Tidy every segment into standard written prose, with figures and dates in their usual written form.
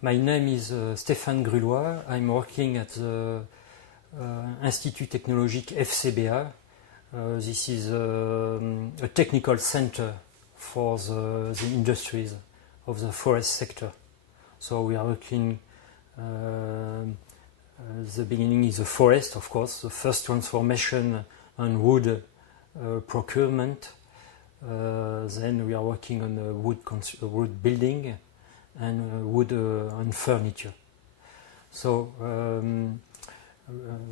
My name is Stéphane Grulois. I'm working at the Institut Technologique FCBA. This is a technical center for the industries of the forest sector. So we are working, the beginning is the forest, of course, the first transformation on wood procurement. Then we are working on wood building and wood and furniture. So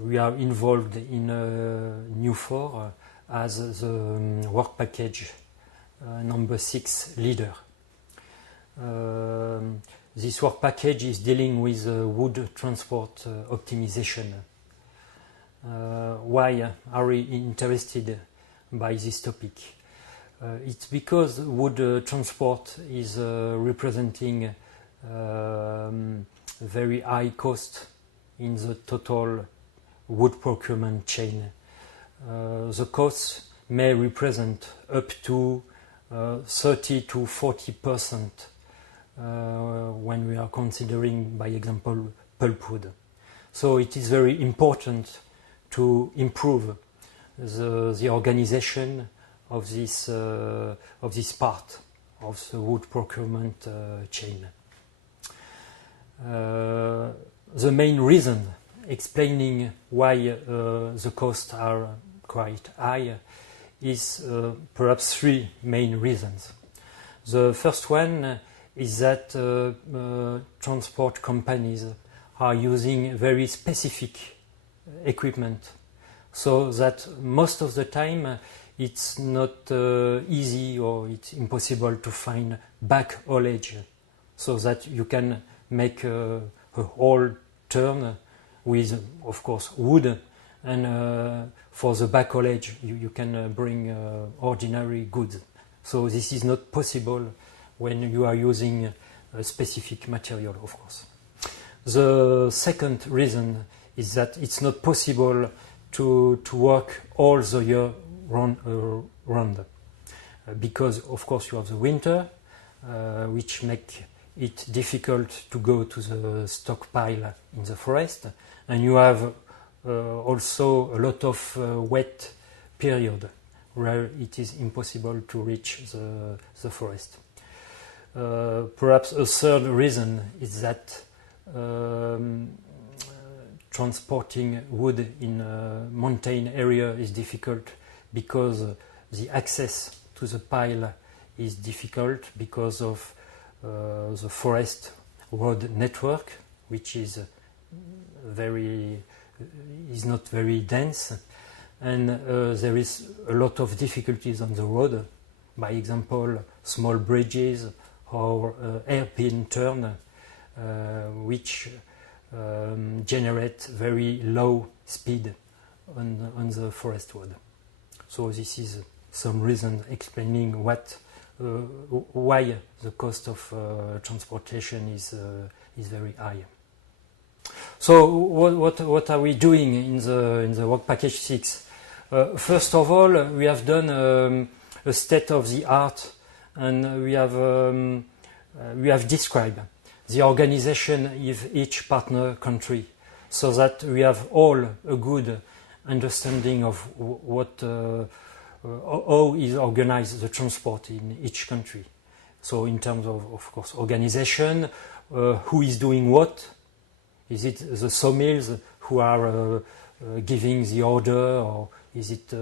we are involved in NEWFOR as the work package number 6 leader. This work package is dealing with wood transport optimization. Why are we interested by this topic? It's because wood transport is representing very high cost in the total wood procurement chain. The costs may represent up to 30 to 40% when we are considering, by example, pulpwood. So it is very important to improve the organization of this part of the wood procurement chain. The main reason explaining why the costs are quite high is perhaps 3 main reasons. The first one is that transport companies are using very specific equipment, so that most of the time it's not easy or it's impossible to find back haulage, so that you can make a whole turn with, of course, wood, and for the back haulage you can bring ordinary goods. So this is not possible when you are using a specific material, of course. The second reason is that it's not possible to work all the year round, because of course you have the winter, which make it difficult to go to the stockpile in the forest, and you have also a lot of wet period where it is impossible to reach the forest. Perhaps a third reason is that transporting wood in a mountain area is difficult, because the access to the pile is difficult because of the forest road network, which is not very dense, and there is a lot of difficulties on the road. By example, small bridges or hairpin turn, which generate very low speed on the forest road. So this is some reason explaining why the cost of transportation is very high. So what are we doing in the work package 6? First of all, we have done a state of the art, and we have described the organization of each partner country, so that we have all a good understanding of how is organized the transport in each country. So in terms of course, organization, who is doing what? Is it the sawmills who are giving the order, or is it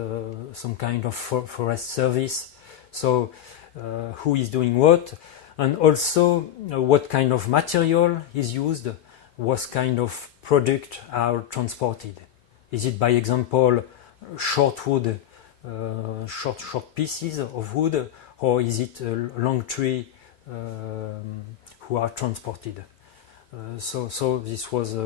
some kind of forest service? So who is doing what? And also what kind of material is used, what kind of product are transported. Is it, by example, short wood, short pieces of wood, or is it a long tree who are transported? So this was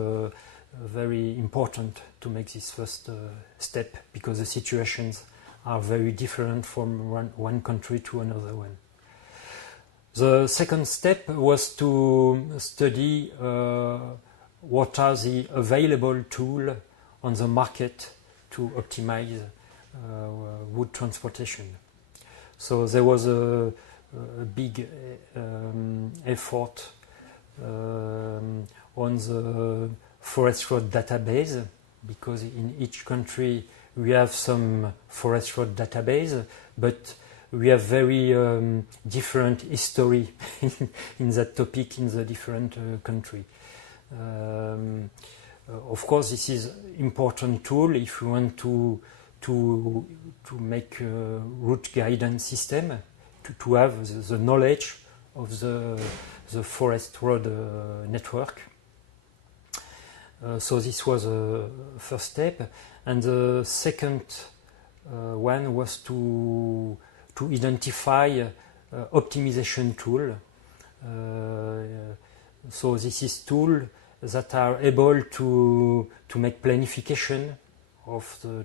very important to make this first step, because the situations are very different from one country to another one. The second step was to study what are the available tools on the market to optimize wood transportation. So there was a big effort on the forest road database, because in each country we have some forest road database, but we have very different history in that topic in the different country. Of course, this is important tool if you want to make a route guidance system, to have the knowledge of the forest road network. So this was a first step, and the second one was to identify optimization tool. So this is tool that are able to make planification of the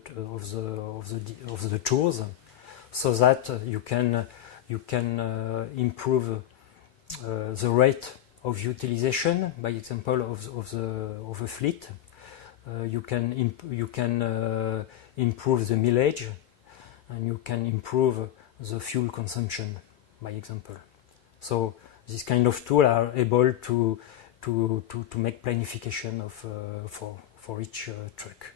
tours, so that you can improve the rate of utilization, by example of a fleet. You can improve the mileage, and you can improve the fuel consumption, by example. So this kind of tool are able to make planification of for each truck.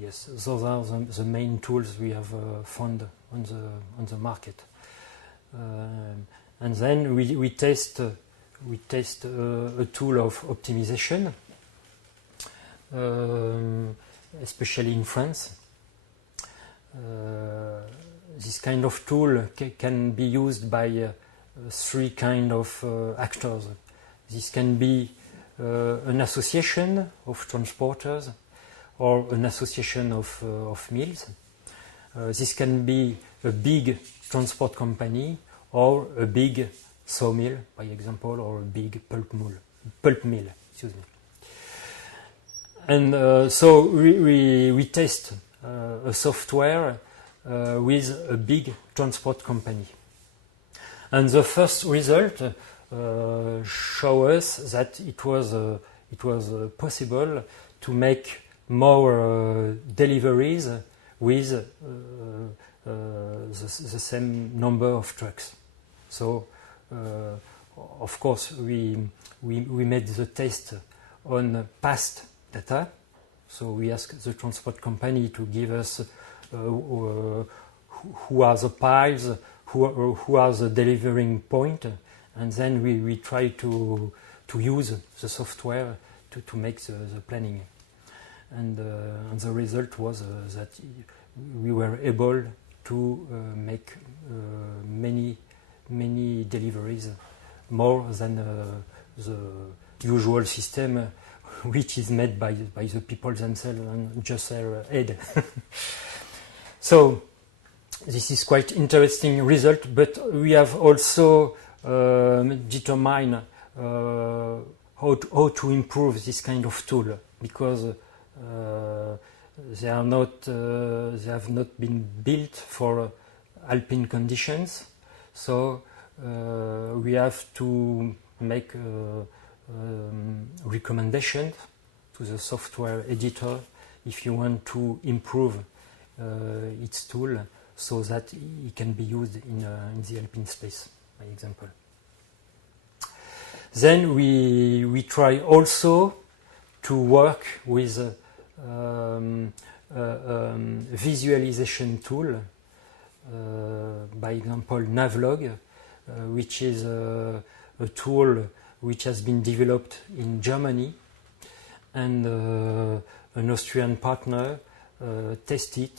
Yes, those are the main tools we have found on the market. And then we test a tool of optimization, especially in France. This kind of tool can be used by three kind of actors. This can be an association of transporters or an association of mills. This can be a big transport company or a big sawmill, by example, or a big pulp mill. Excuse me. And so we test a software with a big transport company. And the first result show us that it was possible to make more deliveries with the same number of trucks. So of course we made the test on past data. So we asked the transport company to give us who are the piles, who are the delivering point, and then we try to use the software to make the planning. And the result was that we were able to make many deliveries, more than the usual system, which is made by the people themselves and just their head. So this is quite interesting result, but we have also determined how to improve this kind of tool, because they have not been built for alpine conditions. So we have to make recommendations to the software editor if you want to improve its tool, so that it can be used in the alpine space, by example. Then we try also to work with visualization tool, by example Navlog, which is a tool which has been developed in Germany, and an Austrian partner tested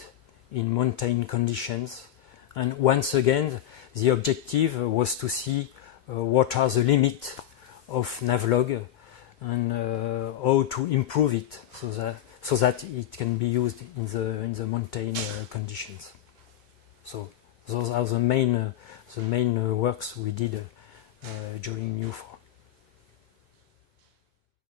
in mountain conditions. And once again, the objective was to see what are the limits of Navlog and how to improve it so that it can be used in the mountain conditions. So those are the main works we did during NEWFOR.